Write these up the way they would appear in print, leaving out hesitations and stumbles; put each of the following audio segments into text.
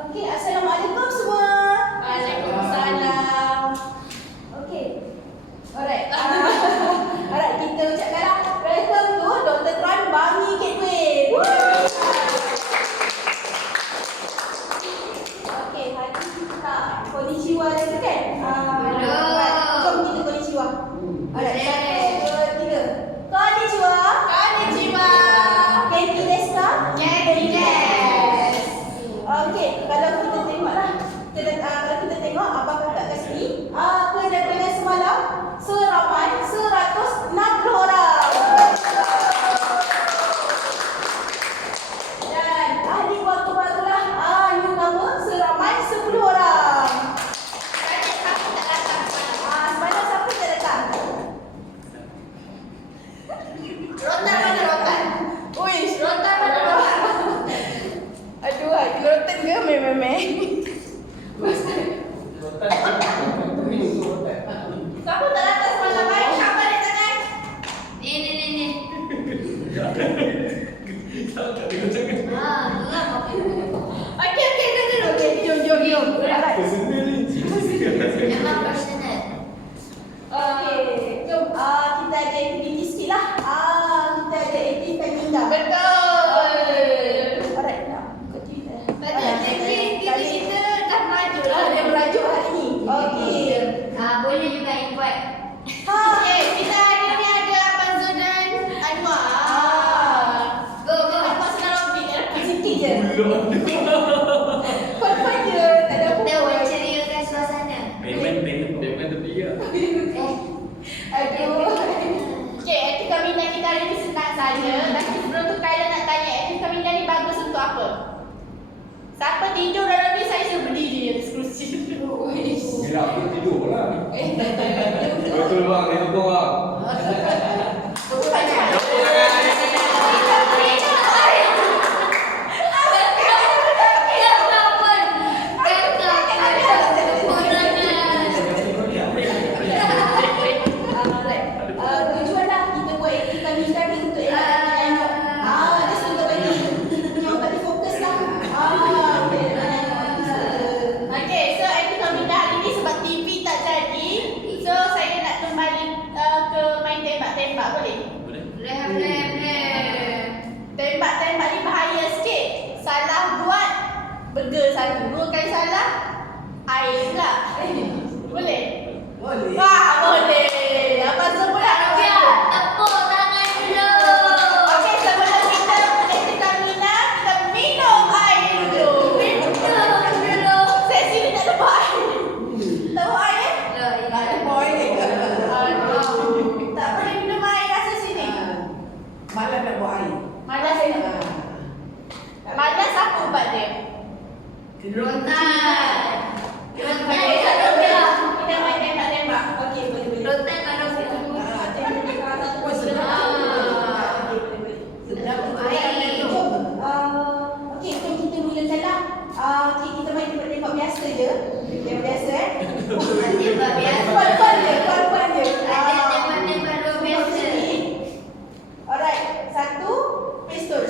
Okey, Assalamualaikum semua. Waalaikumsalam. Okey. Alright. Alright, kita ucapkanlah welcome to Dr. Tran Bangi Gateway. Okey, hari ni kita konnichiwa dulu kan? Jom kita konnichiwa. Alright, 1, 2, 3. Konnichiwa. Konnichiwa. Genki desu ka? Genki desu. Okey, kalau kita tengoklah, kalau kita tengok abang kakak kat sini, kedatangan semalam seramai 160 orang. Dan ahli waktu barulah newcomer seramai 10 orang. Semalam siapa tak datang? Rotan mana rotan? Uish, Rotan mana rotan? aduh, rotan ke meh-meh? Siapa tak datang semalam? Baik, siapa ada tangan? Ni. Okey, Jom. Alright. memang personal. Okey, jom kita ada aktiviti sikit lah. Kita ada aktiviti Peminda. Betul. Alright, nak buka TV dah. Tadi aktiviti kita dah maju lah. Dia merajuk hari ni. Okey. Boleh juga invite. Ha. Okey, kita hari ni ada Abang Zudan Anwar. Go. Abang senang lobby dia. Sikit je. Fun je. Tak ada Kita apa-apa. menceriakan suasana. Payment tepi lah. Aduh. Okey, etika minda kita hari ni senang saja. Tapi sebelum tu Kayla nak tanya, etika minda ni bagus untuk apa? Siapa tidur dalam ni, saya suruh berdiri atas kerusi. Bila aku tidur lah. Betul bang, dia betul bang. Tujuan lah kita buat etika minda ni untuk elak just untuk bagi yang tak fokus lah. Okey, so etika minda hari ni sebab TV tak jadi, so saya nak kembali ke main tembak-tembak, boleh? Boleh? Tembak-tembak ni bahaya sikit. Salah buat, burger satu. 2 kali salah, air pula. Boleh? Boleh. Wah, boleh. Apa semua nak buat? Tepuk tangan dulu. Okey, sebelum kita etika minda, kita minum air dulu. Sesi ni tak ada buat air. Tak buat air? Tak ada point ni ke? Tak boleh minum air rasa sini. Malam nak buat air. Malas ni. Malas apa ubat dia? Rotan. Okey, satu dia. Kita main tembak-tembak. Okey, boleh. Rotan kalau kita Okey, jom kita mulakanlah. Okey, kita main tembak-tembak biasa je. Yang biasa tembak biasa. Fun je. Ada tembak-tembak luar biasa. Alright, 1 pistol.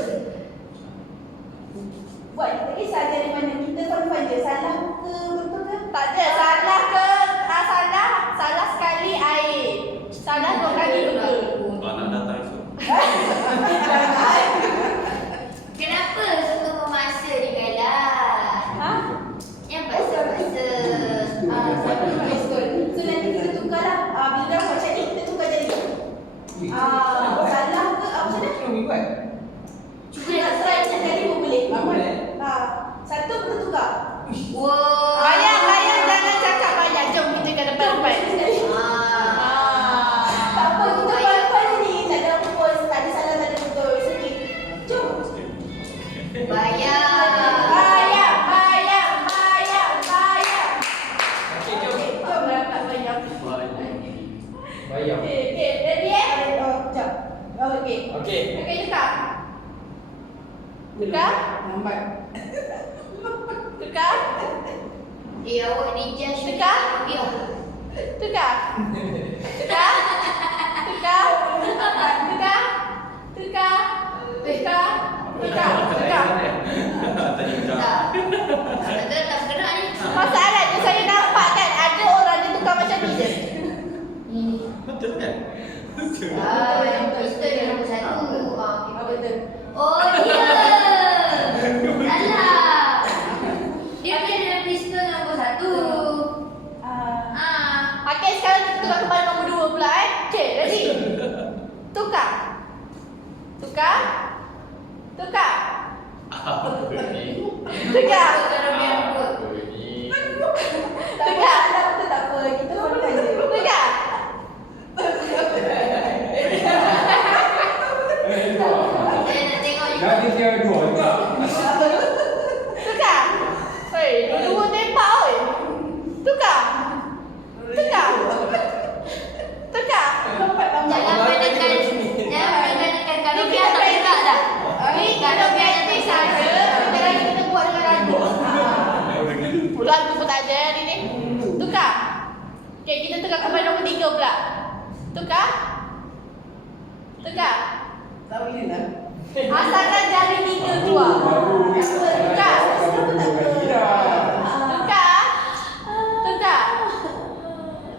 Buat kita kisah dari mana. Kita fun je. Salah ke betul ke? Tak ada. Salah ke? Salah sekali air. Salah 2 kali burger. Anak datang esok. Kenapa suka memaksa ni Kayla? Ha? Yang paksa-paksa. Satu pistol. So nanti kita tukar lah. Bila dah buat macam ni, kita tukar jadi. Salah ke apa macam mana? Cuba nak try macam tadi pun boleh. Boleh. Satu kita tukar. Wow. Bayang jangan cakap banyak. Jom kita ke depan-depan. Tak apa, kita fun-fun ni. Tak ada apa-apa. Tak ada salah, tak ada betul. It's okay. Jom. Bayar. Bayang. Okey, jom. Jom lah tak banyak. Bayar. Okey, ready Sekejap. Okey. Okey. Okey, tukar. Tukar? Lambat. Tukar? Awak ni just Tukar? Ya. Tukar? Tukar? Tukar? Tukar? Tukar? Tukar? Tukar? Tadi Tak. Tegak. Kalau biar put. Tegak. Tak apa. Kita boleh saja. Tegak. Saya nak tengok juga. Jadi dia dua juga. Tegak. Hei, dua tembak oi. Tegak. Tegak. Tegak. Jangan mainkan. Jangan mainkan. Kalau biar tak tegak dah. Ni kalau biasa saja, sekarang kita buat dengan lagu. Lagu pun tak ada hari ni. Tukar. Okey, kita tukar kepada nombor 3 pula. Tukar. Tukar. Tak boleh lah. Asalkan jari 3 keluar. Tukar. Tukar. Tukar.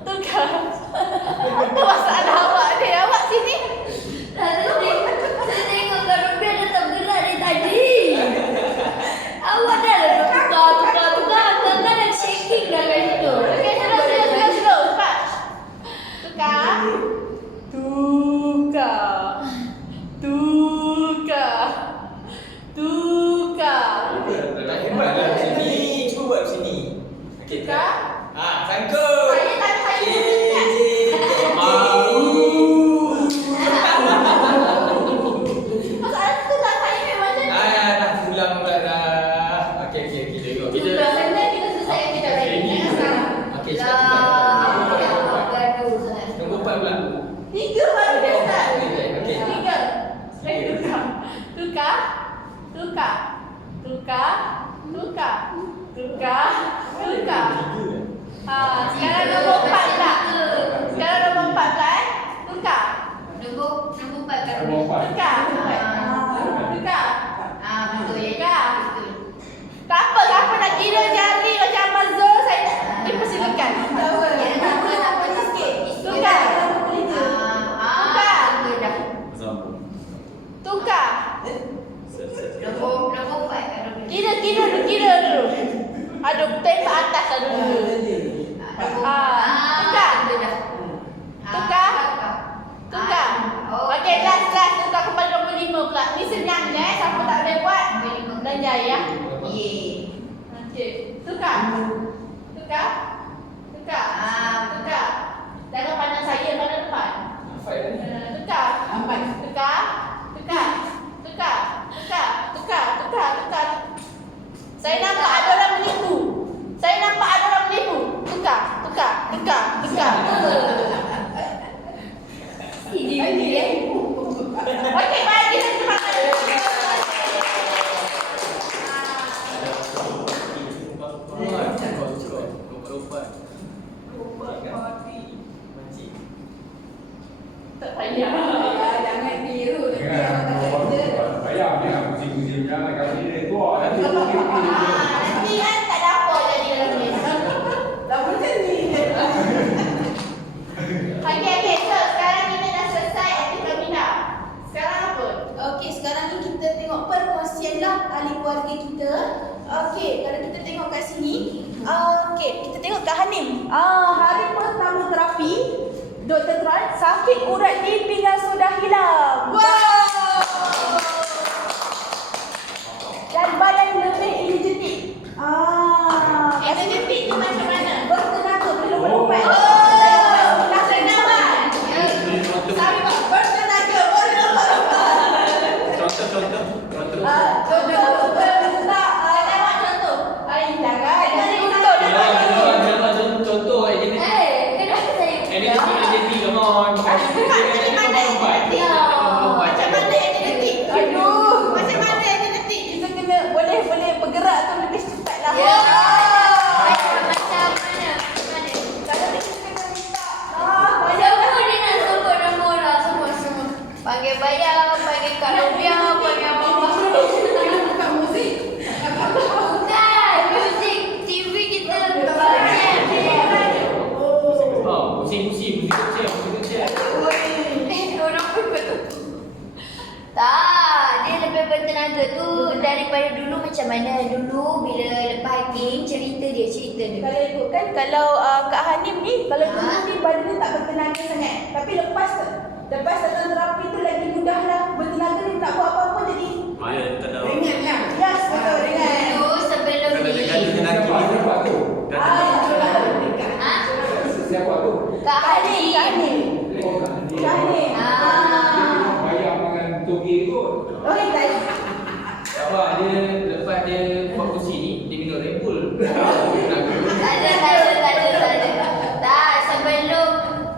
Tukar. Apa masalah awak ni? Awak sini. Saya tengok kalau biar dah tak bergerak dari tadi. Awak dah lah tukar. Kakak dah shaking dah kat situ. Okey, slow. Cepat. Tukar. Tukar. Tukar. Tukar. Tak hebat lah sini. Cuba buat sini. Okey. Tukar. Sangkut. Saya tak saya ingat. Masalah tu tak saya ingat macam ni. Dah pulang pula dah. Okey. Tengok. Sudah senang kita selesai kita lagi. Jangan sekarang. Okey, Lah, gaduh sangat. Nombor 4 pula. 3 baru dah start. Okey. 3. Tukar. Tukar. Tukar. Tukar. Tukar. Tukar. Tukar. Sekarang nombor 4 pula. Sekarang nombor 4 pula Tukar. Nombor 4 kan. Nombor 4. Tukar. Tukar. Betul ya. Tukar. Betul. Tak apa nak kira jari macam Amazon saya dipersilakan. Tak apa. Tak apa sikit. Tukar. Betul dah. Tukar. Nombor 4 kan. Kira dulu. Aduh, tembak atas lah dulu. Tukar. Betul dah. Tukar. Tukar. Okey, last tukar kepada nombor 5 pula. Ni senang je, siapa tak boleh buat belajar ya. Ye. Okey, tukar. Tukar. Tukar. Tukar. Jangan pandang saya, pandang depan. Tukar. Tukar. Tukar. Tukar. Tukar. Saya nampak ada orang menipu. Tukar. Ini dia. Okey, baik kita semangat. Tak payah. Jangan tiru. Bayar ni lah pusing-pusing jangan kasi dia tua nanti Nanti kan tak ada apa jadi dalam ni. Tak macam ni. Okey. So, sekarang kita dah selesai aktiviti kami. Sekarang apa? Okey, sekarang ni kita tengok perkongsian lah ahli keluarga kita. Okey, kalau kita tengok kat sini, okey, kita tengok Kak Hanim. Hari pertama terapi, Dr. Tran, sakit urat di pinggang sudah hilang. Wow! Dan badan lebih energetik. Energetik tu macam mana? Bertenaga, belum berlompat. Bertenaga, boleh lompat-lompat. Contoh. Contoh Kenapa saya energi come on. Macam mana energetik? Kita kena boleh bergerak tu lebih cepat lah. Ya. Macam mana? Kalau kita kena minta. Semua dia nak sebut nama orang semua. Panggil bayar, panggil Kak Novia, panggil apa-apa. Bukan muzik. Bukan, muzik TV kita banyak. Pusing kecil. Orang pun betul. Tak, dia lebih bertenaga tu daripada dulu macam mana. Dulu bila lepas hiking, cerita dia. Kalau ikutkan, kalau Kak Hanim ni, kalau dulu ni badan dia tak bertenaga sangat. Tapi lepas datang terapi tu lagi mudah lah. Bertenaga ni nak buat apa-apa jadi Ingat Yes, lepas dia buat kursi ni, dia minum Red Bull. Tak ada. Tak,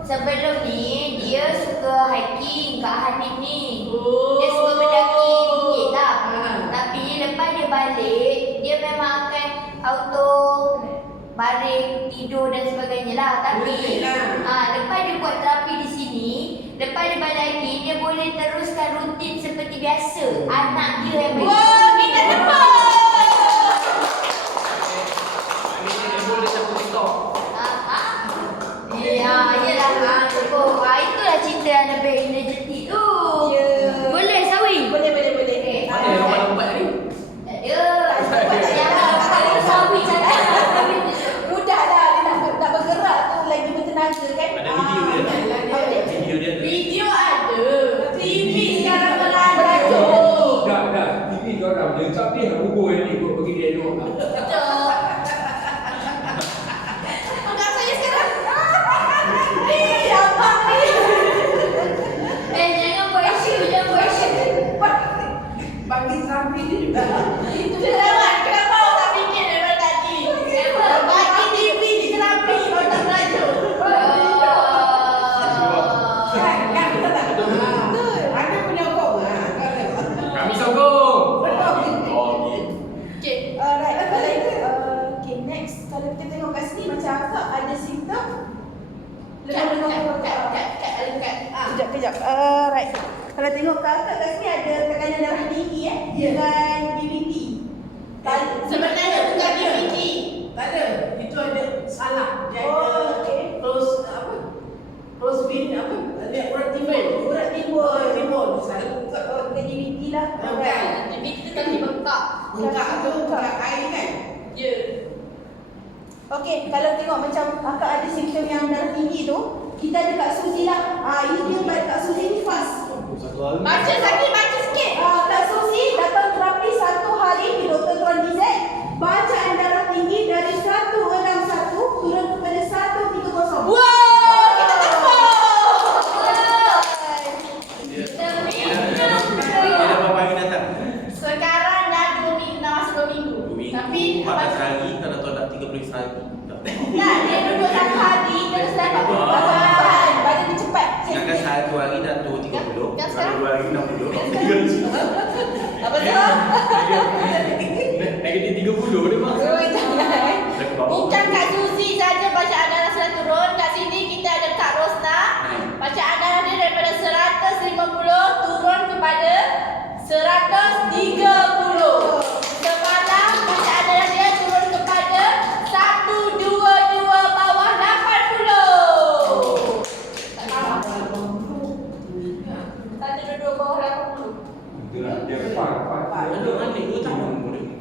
sebelum ni dia suka hiking kat Hanim ni. Dia suka mendaki bukit lah. Tapi lepas dia balik, dia memang akan auto baring, tidur dan sebagainya lah. Tapi lepas dia buat terapi di sini, lepas dia balik lagi, dia boleh teruskan rutin seperti biasa. Anak dia yang baik. Wah, kita tepuk. Maknanya Red Bull dia campur TikTok. Yelah. Itulah cerita yang lebih energetik tu. Ya. Boleh, Sawi? Boleh. Mana yang lompat-lompat ni? Tak ada. Jangan lupa Sawi cakap. Mudah lah dia nak bergerak tu lagi bertenaga kan. Ada video dia tak? Video dia tak? Video ada. TV sekarang melaju. Dah. TV kau dah. Dia tak dia nak bubuh yang ni. Kau pergi dia elok. Enggak saya sekarang. Abang ni. Jangan buat isu. Bagi Zambi ni juga. Itu Selamat. Kenapa awak tak fikir daripada tadi? Bagi TV di kerampi awak tak melaju. Kan betul tak? Betul. Ada penyokong Kami sokong. Okey. Alright, kalau itu okay, next. Kalau kita tengok kat sini macam akak ada simptom Kejap. Alright. Kalau tengok kat akak kat sini ada tekanan darah tinggi dengan DVT. Sebenarnya bukan DVT. Tak ada. Itu ada salah. Dia Oh, ada okey. close vein apa? Ada urat timbul. Urat timbul. Salah buka. Oh, dengan DVT lah. Alright. DVT tu kaki bengkak. Bengkak tu bengkak air kan? Ya. Okey, kalau tengok macam akak ada simptom yang darah tinggi tu, kita ada Kak Suzy lah. Ini dia Kak Suzy ni fast. Baca sikit. Kak Suzy datang terapi 1 hari di Dr. Tuan DZ. Bacaan darah tinggi dari 161 turun kepada 130. Wow, kita tepuk. Dia dah berapa hari datang? Sekarang dah 2 minggu, dah masuk 2 minggu. 2 minggu. Tapi 14 hari, kalau tuan dah 30 hari. tak, dia duduk 1 hari terus dapat bahan. Badan dia cepat. Sedangkan 1 hari dah turun 30. Yang sekarang? Kalau 2 hari 60. Apa tu? Negatif 30 dia maksud. Bukan Kak Suzy saja bacaan darah sudah turun. Kat sini kita ada Kak Rosna. Bacaan darah dia daripada 150 turun kepada 130. Semalam bacaan darah dia turun kepada 122 bawah 80. Tak faham. 122 bawah 80. Itulah dia depan. Aduh, adik 2 tahun umur dia.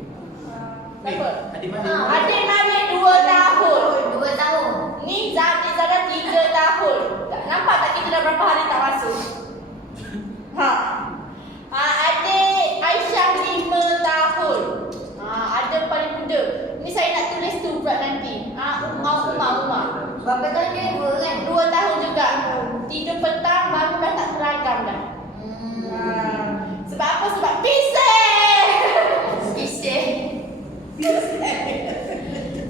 Apa? Adik mana? Adik Manik 2 tahun. 2 tahun. Ni Zaki Zara 3 tahun. Nampak tak kita dah berapa hari tak masuk? Adik Aisyah 5 tahun. Ada paling muda. Ni saya nak tulis tu pula nanti. Umar. Berapa tahun dia? 2 kan? 2 tahun juga. Tidur petang baru dah tak teragam dah. Sebab apa? Sebab pisang.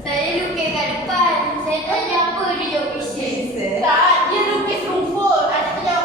Saya lukis kat depan. Saya tanya apa dia jawab pisang. Tak, dia lukis rumput. Adik tu jawab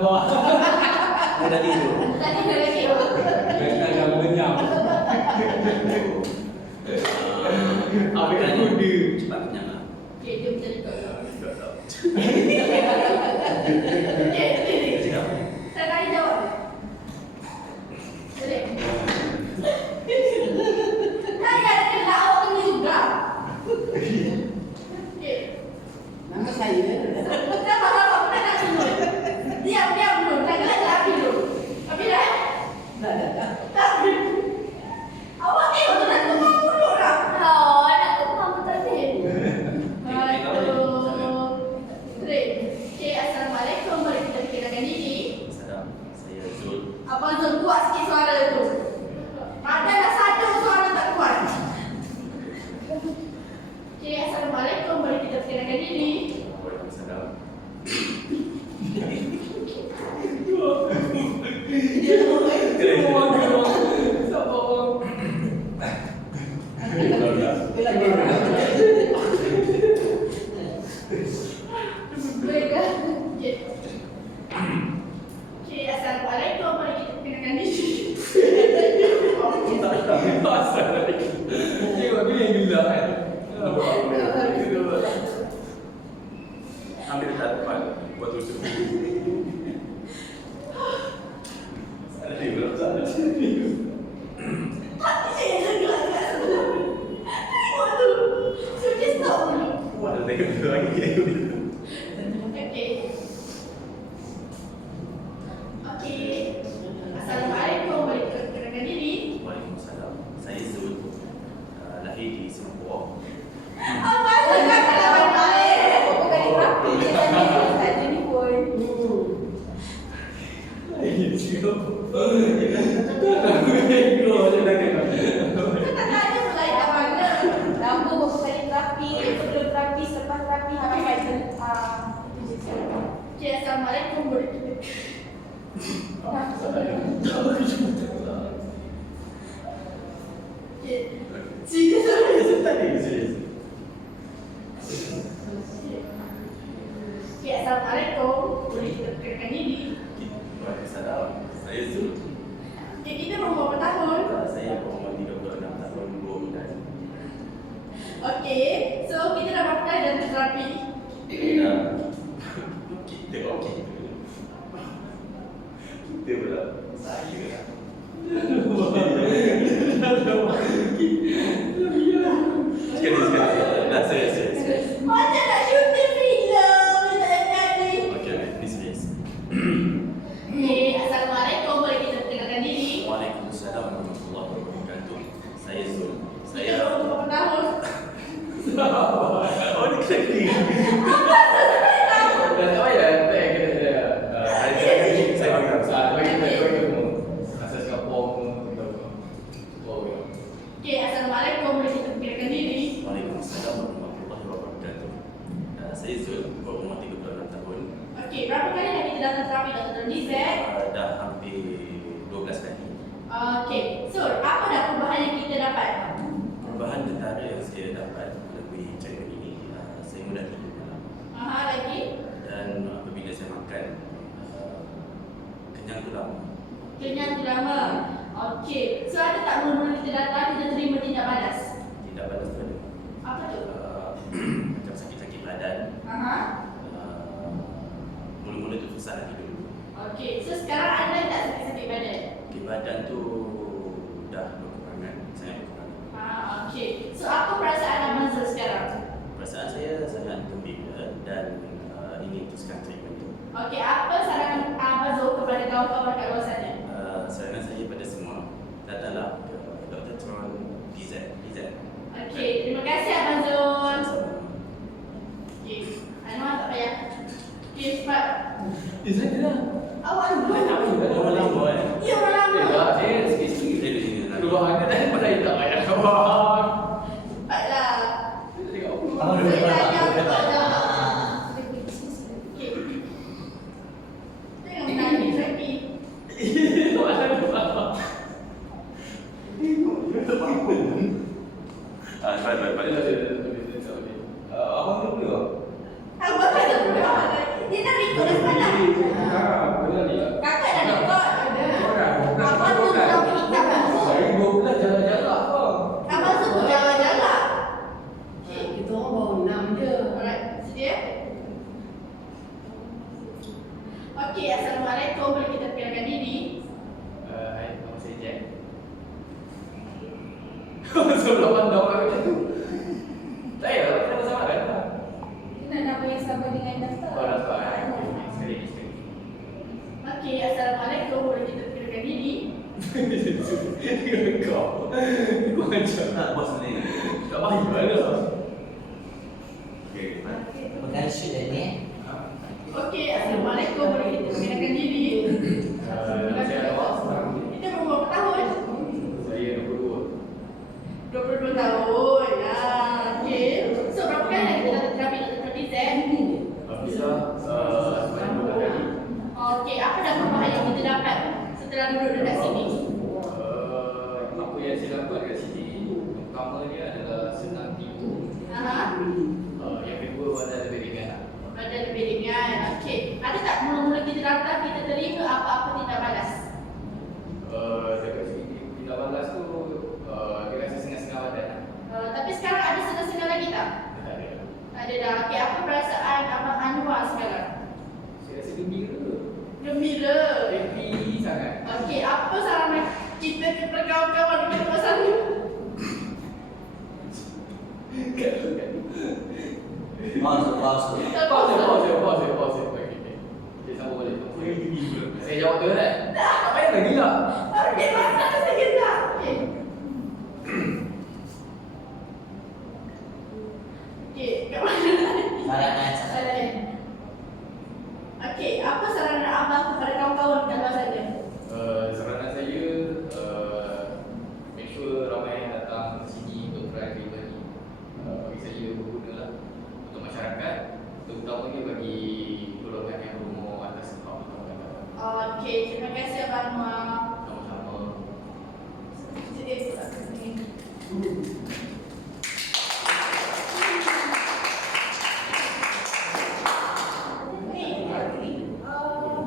gambar. Dia dah tidur. Tadi dia lagi. Kena agak menyenyap. Apa yang kuda? Cepat kenyang lah. Okay, jom kita ikut. Cakap. Saya tanya jawab. Boleh? Saya ada kena awak ini juga. Okay. Nama saya. Sabar, pernah nak dulu. Diam dulu. Jangan api dulu. Api dah? Dah. Tapi awak tengok tu nak tukar dulu lah. Oh, nak kepang tak sih? Okay, Assalamualaikum. Mari kita perkenalkan diri. Salam. Saya Zul. Abang Zul kuat sikit suara tu. Adalah satu suara tak kuat. Okay, Assalamualaikum. Mari kita perkenalkan diri. Waalaikumsalam. Boleh ke? Okay. Okay, Assalamualaikum. Mari kita perkenalkan diri. Tengok dia yang gila kan. Ambil dekat depan. Buat tutup. Salah dia belum salah. Tengok tu. Sudah stop dulu. Ada tengok dulu lagi. Okay. Okay. Assalamualaikum. Mari kita perkenalkan diri. Waalaikumsalam. Saya Zul. Lahir di Singapura. Apa sangat kalau baik? Bukan di rapi je tadi. Tak ada ni pun. Kita tak tanya pun lain kat mana. Nama berapa kali terapi, sebelum terapi, selepas terapi, harapan itu je saya. Okay, Assalamualaikum. Boleh kita. Okay. Serius. Okay, Assalamualaikum. Boleh kita perkenalkan diri. Waalaikumsalam. Saya Zul. Okay, kita berumur berapa tahun? Saya berumur 36 tahun 2 bulan. Okay, so kita dah berapa kali dalam terapi? Kita okey. Kita pula saya lah. Sekali. Dah saya. Macam nak syuting filem, kita nak nyanyi. Okey, please. Okay, Assalamualaikum. Boleh kita perkenalkan diri? Waalaikumsalam warahmatullahi wabarakatuh. Saya Zul. Kita berumur berapa tahun? Oh, ni kena kena. Dan apa ya? Tak kena saya. Saya bagi tahu. Asal Singapura pun tahu. Okay, Assalamualaikum. Boleh kita perkenalkan diri? Waalaikumsalam warahmatullahi wabarakatuh. Saya Zul, berumur 36 tahun. Okay, berapa kali dah kita datang terapi Dr. Nizet? Dah hampir 12 kali. Okay, so apa dah perubahan yang kita dapat? Perubahan tentara yang saya dapat melalui cara ini, saya mudah tidur malam. Lagi? Dan apabila saya makan, kenyang tu lama. Kenyang tu lama. Okay, so ada tak mula-mula kita datang, kita terima tindak balas? Tidak balas tu ada. Apa tu? Macam sakit-sakit badan. Mula-mula tu susah nak tidur. Okay, so sekarang anda tak sakit-sakit badan? Okay, badan tu dah berkurangan, sangat berkurangan. Okay, so apa perasaan Abang Zul sekarang? Perasaan saya sangat gembira dan ingin teruskan treatment tu. Okay, apa saran Abang Zul kepada kawan-kawan kat luar sana? Sarangan saya pada semua, datanglah ke Dr. Tron DZ. Okay, terima kasih Abang Zul. Sama-sama. Okay, Anwar tak payah. Okay, cepat. Saya dah. Awak dulu. Orang lama kan? Ya, orang lama. Saya sikit-sikit. Saya di sini. Perubahannya dah pada tak payah kawan. Cepatlah. Tengok. Saya tanya awak tak jawab. Okay. Tengok menangis lagi. Baik. Abang dulu ke? Abang kata berapa lagi? Dia nak ikut dah semalam. Benar. pula pandang orang macam tu. Tak payah, kita nak sama kan? Kita nak nama yang sama dengan daftar. Oh, daftar. Sekali. Okey, assalamualaikum. Boleh kita perkenalkan diri? Kau macam Tak bos ni. tak payah lah. Okey. Pegang shoot dah ni. Okey, assalamualaikum. Boleh kita perkenalkan diri? Saya awak. Kita berumur berapa tahun? Saya 22. 22 tahun. Okey. So, berapa kali kita datang terapi Dr. Z? Bisa sebanyak 2 kali. Okey, apa dampak yang kita dapat setelah duduk dekat sini? Apa yang saya dapat kat sini, pertamanya adalah senang tidur. Aha. Yang kedua badan lebih ringan. Badan lebih ringan. Okey. Ada tak mula-mula kita datang kita terima apa-apa tindak balas? Dekat sini tindak balas tu dia rasa setengah-setengah badan lah. Tapi sekarang ada setengah-setengah lagi tak? Tak ada. Ada dah. Okey, apa perasaan Abang Anwar sekarang? Saya rasa gembira. Gembira. Happy sangat. Okey, apa saran kita kepada kawan-kawan dekat luar sana? Pause. Pause. Okay. Saya sambung balik. Saya jawab tu kan? Tak payah lagi lah. Okey, masa saya tak. Okey. Okey, kat mana? Sarangan. Okey, apa saranan abang kepada kawan-kawan dekat luar sana? Saranan saya make sure ramai yang datang ke sini untuk try flavor ni. Bagi saya berguna lah untuk masyarakat, terutamanya bagi golongan yang berumur atas 40 tahun. Okey, terima kasih Abang Anwar. Sama-sama. Jadi, pula ke sini.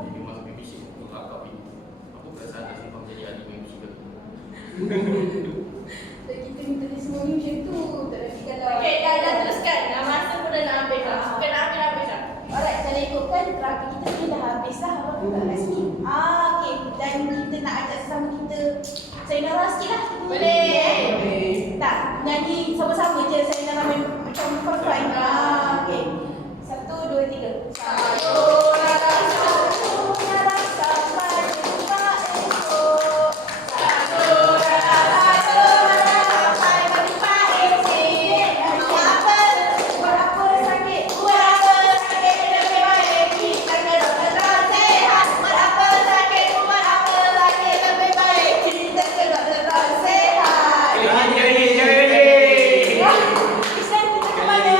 Jadi masuk membership untuk langkah ini. Apa perasaan dah simpan menjadi ahli membership tu? Dan kita minta dia semua ni macam tu. Tak nanti kalau Okey, dah teruskan. Masa pun dah nak habis dah. Bukan nak habis dah. Alright, kalau ikutkan terapi kita ni dah habis lah. Abang tu tak kat sini. Okey. Dan kita nak ajak sesama kita sayonara sikit lah. Boleh. Tak, nyanyi sama-sama je sayonara macam for fun. Okey. 1, 2, 3. Sayonara, sayonara, sampai jumpa esok. Sayonara, sampai jumpa esok. Buat apa sakit? Buat apa sakit lebih baik kita ke dokter sehat. Buat apa sakit? Buat apa sakit lebih baik kita ke dokter sehat. Islam kita ke mana?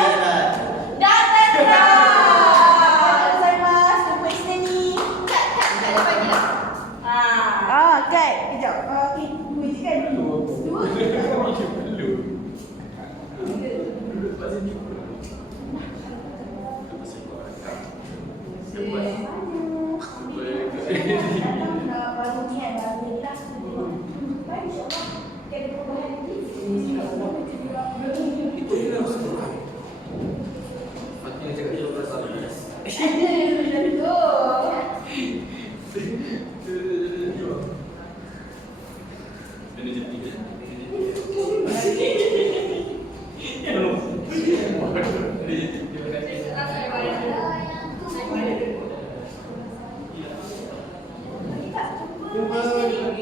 Datang dah. Gozaimasu. Jumpa Islam ni. Tak ada bagi dah. Kat. Kejap. Okey, 2 je kan? 2. Baru ni kan, baru ni lah. Baik, insyaAllah. Kita ada perubahan lagi. Makin cakap dia perasaan jelas. Ini jadi dia. Jumpa.